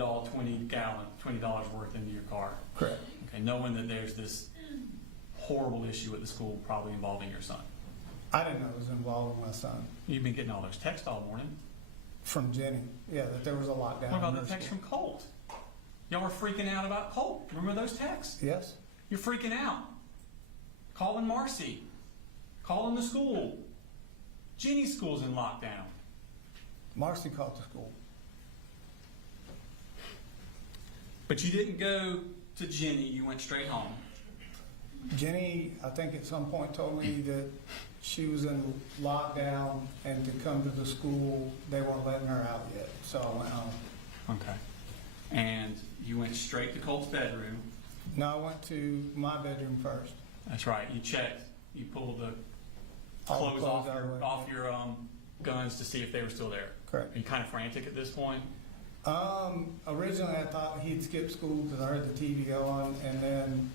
emptied all $20 worth into your car. Correct. Okay, knowing that there's this horrible issue at the school probably involving your son. I didn't know it was involving my son. You've been getting all those texts all morning. From Jenny, yeah, that there was a lockdown. What about in the her text school. from Colt? Y'all were freaking out about Colt. Remember those texts? Yes. You're freaking out. Calling Marcy. Calling the school. Jenny's school's in lockdown. Marcy called the school. But you didn't go to Jenny, you went straight home. Jenny, I think at some point told me that she was in lockdown and to come to the school, they weren't letting her out yet. So I went home. Okay. And you went straight to Colt's bedroom. No, I went to my bedroom first. That's right. You checked. You pulled the All the clothes off out of your, it. off your guns to see if they were still there. Correct. Are you kind of frantic at this point? Originally I thought he'd skipped school because I heard the TV on, and then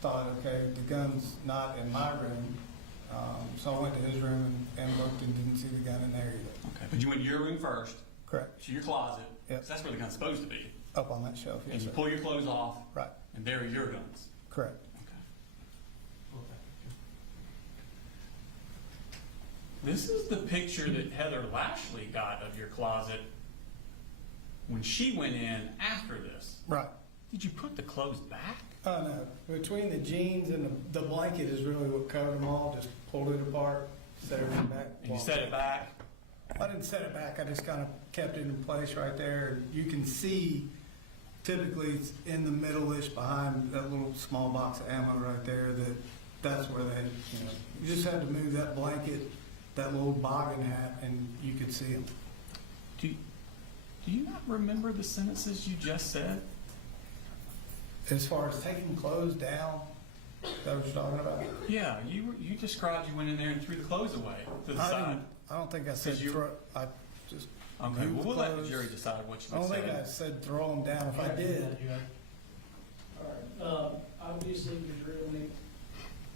thought, okay, the gun's not in my room. So I went to his room and looked and didn't see the gun in there either. Okay. But you went to your room first, Correct. to your closet. Yep. 'Cause that's where the gun's supposed to be. Up on that shelf, And yes, you sir. pull your clothes off, Right, and there are your guns. correct. Okay. This is the picture that Heather Lashley got of your closet when she went in after this. Right. Did you put the clothes back? Oh, no. Between the jeans and the blanket is really what covered them all. Just pulled it apart, set everything back. And you walked set out. it back? I didn't set it back. I just kind of kept it in place right there. You can see, typically it's in the middle-ish behind that little small box of ammo right there. That's where they, you just had to move that blanket, that little boggin hat, and you could see them. Do you not remember the sentences you just said? As far as taking clothes down, is that what you're talking about? Yeah, you described you went in there and threw the clothes away to the side. I don't think I said you- throw. I just Okay, moved well, we'll let the clothes. jury decide what I you don't would think I say. said throw them down. If I did, All right, obviously, you're going to make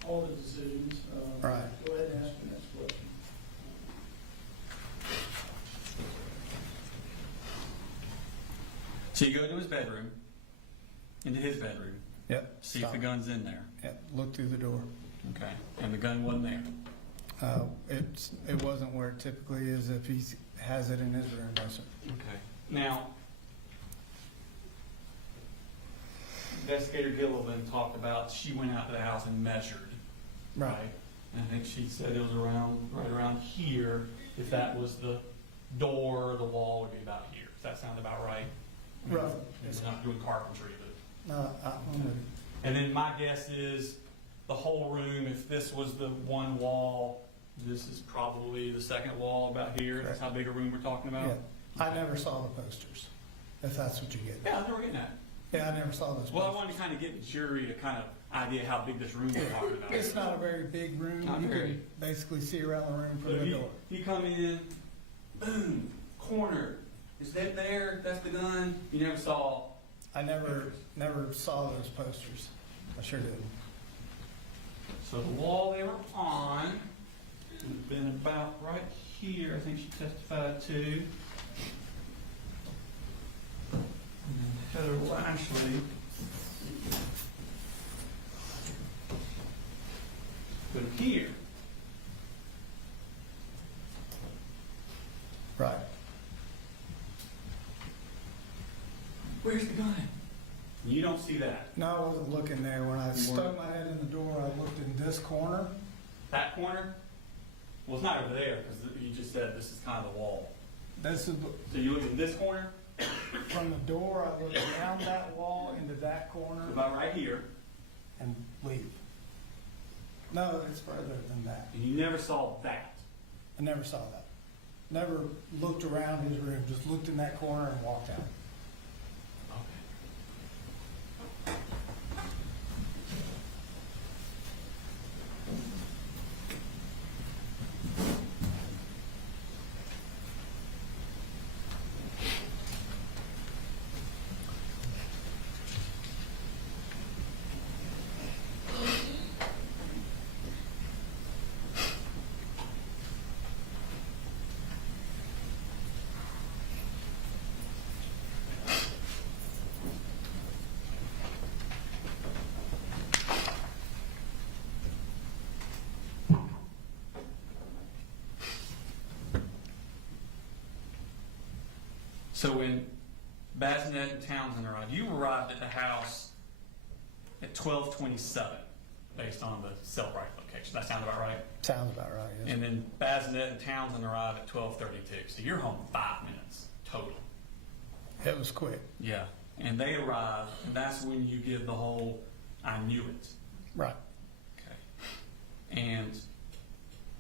all the decisions. Right. Go ahead and ask the next question. So you go to his bedroom, into his bedroom, yep. see if the stop. gun's in there. Yep. Look through the door. Okay, and the gun wasn't there. It wasn't where it typically is if he has it in his room. No, sir. Okay. Now, Investigator Gilliland talked about she went out to the house and measured, right? And I think she said it was right around here. If that was the door, the wall would be about here. Does that sound about right? Right. It's not doing carpentry, but. No, And then my guess is the whole room, if this was the one wall, this is probably the second wall about here. That's how big a room we're talking about? yeah. I never saw the posters, if that's what you get. Yeah, that's what we're getting at. Yeah, I never saw those Well, I posters. wanted to kind of get the jury a kind of idea how big this room we're talking about. It's not a very big room. Not You very. can basically see around the room But from if the you, door. you come in, boom, corner. Is that there? That's the gun. You never saw. I never saw those posters. I sure didn't. So the wall they were on would have been about right here, I think she testified to. And then Heather Lashley put it here. Right. Where's the gun? You don't see that. No, I wasn't looking there. When I stuck my head in the door, I looked in this corner. That corner? Well, it's not over there because you just said this is kind of the wall. This is So you look in this corner, from the door. I looked down that wall into that corner about right here, and leave. No, it's further than that. and you never saw that. I never saw that. Never looked around his room. Just looked in that corner and walked out. So when Basnet and Townsend arrived, you arrived at the house at 12:27, based on the cell right location. That sound about right? Sounds about right, yes. And then Basnet and Townsend arrived at 12:32. So you're home 5 minutes total. It was quick. Yeah. And they arrive, and that's when you give the whole, I knew it. Right. Okay. And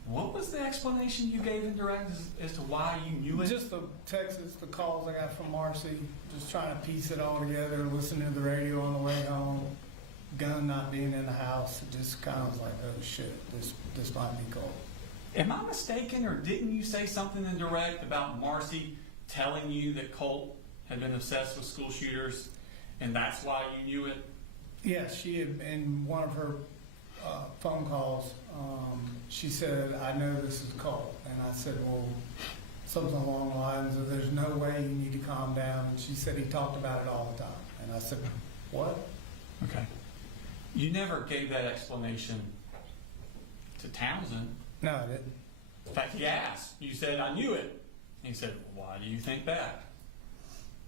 what was the explanation you gave in direct as to why you knew it? Just the texts, the calls I got from Marcy, just trying to piece it all together, listening to the radio on the way home, gun not being in the house, it just kind of was like, oh shit, this might be Colt. Am I mistaken, or didn't you say something in direct about Marcy telling you that Colt had been obsessed with school shooters, and that's why you knew it? Yes, she had, in one of her phone calls, she said, I know this is Colt. And I said, well, something along the lines of, there's no way you need to calm down. And she said, he talked about it all the time. And I said, what? Okay. You never gave that explanation to Townsend. No, I didn't. In fact, he asked. You said, I knew it. And he said, why do you think that?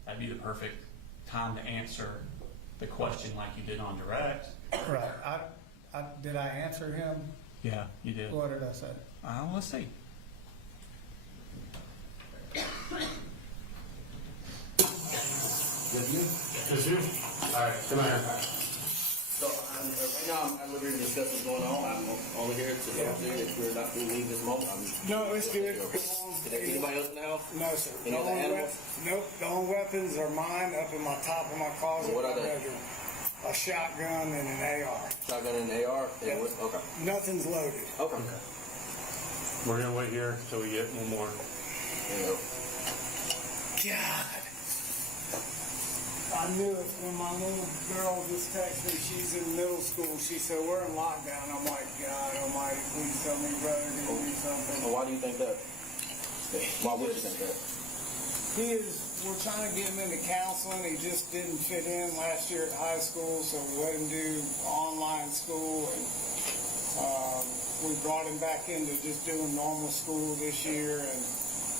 That'd be the perfect time to answer the question like you did on direct. Right. Did I answer him? Yeah, you did. What did I say? Let's see. Just you? All right, come here. So, right now, I'm at liberty to discuss what's going on. I'm only here to if we're not to leave this moment. No, it's good. Is there anybody else in the house? No, sir. Any other animals? Nope. The only weapons are mine up in my top of my closet. What are in my they? bedroom. A shotgun and an AR. Shotgun and an AR? Yeah. Okay. Nothing's loaded. Okay. We're gonna wait here till we get one more. There you go. God. I knew it when my little girl just texted me. She's in middle school. She said, we're in lockdown. I'm like, God almighty, please tell me brother did do something. Well, why do you think that? Why would you think that? We're trying to get him into counseling. He just didn't fit in last year at high school, so we let him do online school. And we brought him back into just doing normal school this year. And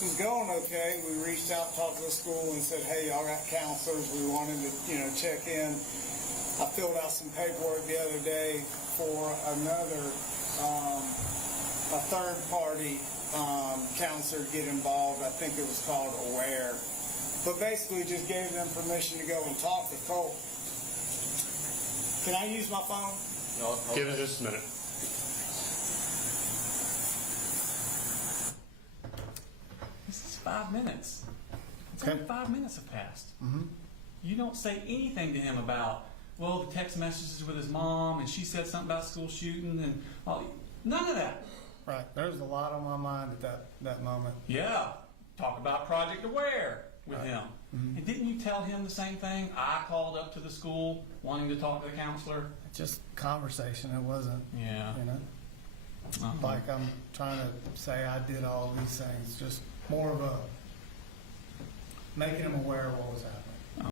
he's going okay. We reached out, talked to the school, and said, hey, y'all got counselors. We want him to, check in. I filled out some paperwork the other day for another, a third-party counselor to get involved. I think it was called Aware. But basically just gave them permission to go and talk to Colt. Can I use my phone? No. Give it just a minute. This is 5 minutes. It's Okay. only 5 minutes have passed. Mm-hmm. You don't say anything to him about, well, the text messages with his mom, and she said something about school shooting, and all. None of that. Right. There's a lot on my mind at that moment. Yeah. Talk about Project Aware with him. Mhm. And didn't you tell him the same thing? I called up to the school wanting to talk to the counselor. Just conversation. It wasn't, Yeah. like I'm trying to say I did all these things. Just more of a making him aware of what was happening.